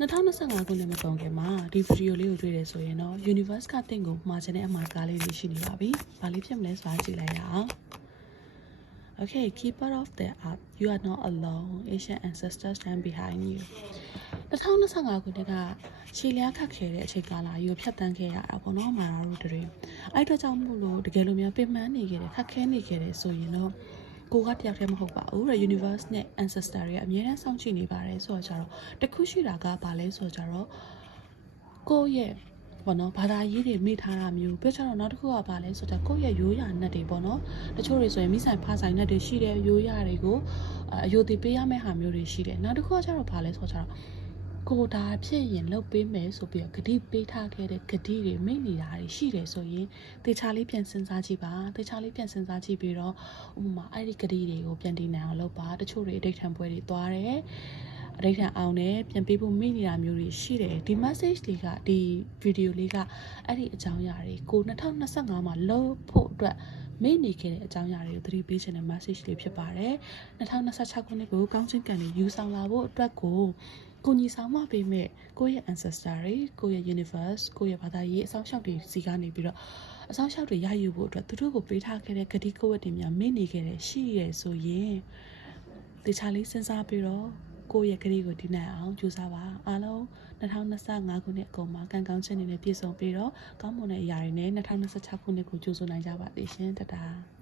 2025 ခုနှစ်မကုန်ခင်မှာဒီဗီဒီယိုလေးကိုတွေ့တယ်ဆိုရင်တော့ universe ကတင့်ကိုမှာချင်တဲ့အမှားကားလေးတွေရှိနေပါပြီ။ဘာလေးဖြစ်မလဲဆိုတာကြည့်လိုက်ရအောင်။ Okay, keeper of the earth, you are not alone. Ancient ancestors stand behind you. 2025 ခုနှစ်ကရှည်လျားခတ်ခဲ့တဲ့အချိန်ကာလကိုဖြတ်တန်းခဲ့ရတာပေါ့နော်မာရာတို့တွေ။အဲ့အတွက်ကြောင့်မို့လို့တကယ်လို့များပင်ပန်းနေခဲ့တယ်ခက်ခဲနေခဲ့တယ်ဆိုရင်တော့ကိုကတယောက်တည်းမဟုတ်ပါဘူးတဲ့ universe နဲ့ ancestor တွေကအများအားစောင့်ကြည့်နေပါတယ်ဆိုတော့ကြတော့တခုရှိတာကဘာလဲဆိုတော့ကြတော့ကိုယ့်ရဲ့ပေါ့နော်ဘာသာရေးတွေမိထားတာမျိုးပြချတော့နောက်တစ်ခုကဘာလဲဆိုတော့ကိုယ့်ရဲ့ရိုးရာနဲ့တွေပေါ့နော်တချို့တွေဆိုရင်မိဆိုင်ဖားဆိုင်နဲ့တွေရှိတယ်ရိုးရာတွေကိုအယိုတည်ပေးရမယ့်ဟာမျိုးတွေရှိတယ်နောက်တစ်ခုကကျတော့ဘာလဲဆိုတော့ကိုဒါဖြစ်ရင်လုပ်ပေးမယ်ဆိုပြီးတော့ဂတိပေးထားခဲ့တဲ့ဂတိတွေမိနေတာတွေရှိတယ်ဆိုရင်တေချာလေးပြန်စဉ်းစားကြည့်ပါတေချာလေးပြန်စဉ်းစားကြည့်ပြီးတော့ဥပမာအဲ့ဒီဂတိတွေကိုပြန်တည်နိုင်အောင်လုပ်ပါတချို့တွေအဋ္ဌံပွဲတွေသွားတယ်အဋ္ဌံအောင်တယ်ပြန်ပေးဖို့မိနေတာမျိုးတွေရှိတယ်ဒီ message တွေကဒီဗီဒီယိုလေးကအဲ့ဒီအကြောင်းအရာတွေကို2025မှာလုပ်ဖို့အတွက်မိနေခဲ့တဲ့အကြောင်းအရာတွေကိုသတိပေးခြင်းတဲ့ message လေးဖြစ်ပါတယ်2026ခုနှစ်ကိုကောင်းချင်းကံတွေယူဆောင်လာဖို့အတွက်ကိုညီဆောင်မပေးမဲ့ကိုယ့်ရဲ့ ancestor တွေကိုယ့်ရဲ့ universe ကိုယ့်ရဲ့ဘာသာရေးအဆောင်ရှောက်တွေစီကနေပြီးတော့အဆောင်ရှောက်တွေရယူဖို့အတွက်သူတို့ကိုပေးထားခဲ့တဲ့ဂတိကဝတ်တွေများမိနေခဲ့တဲ့ရှိရဆိုရင်တေချာလေးစဉ်းစားပြီးတော့ကိုယ့်ရဲ့ဂတိကိုတည်နိုင်အောင်ကြိုးစားပါအားလုံး2025ခုနှစ်အကုန်မှာကံကောင်းခြင်းတွေနဲ့ပြည့်စုံပြီးတော့ကောင်းမွန်တဲ့အရာတွေနဲ့2026ခုနှစ်ကိုကြိုးစားနိုင်ကြပါသေးရှင်တတား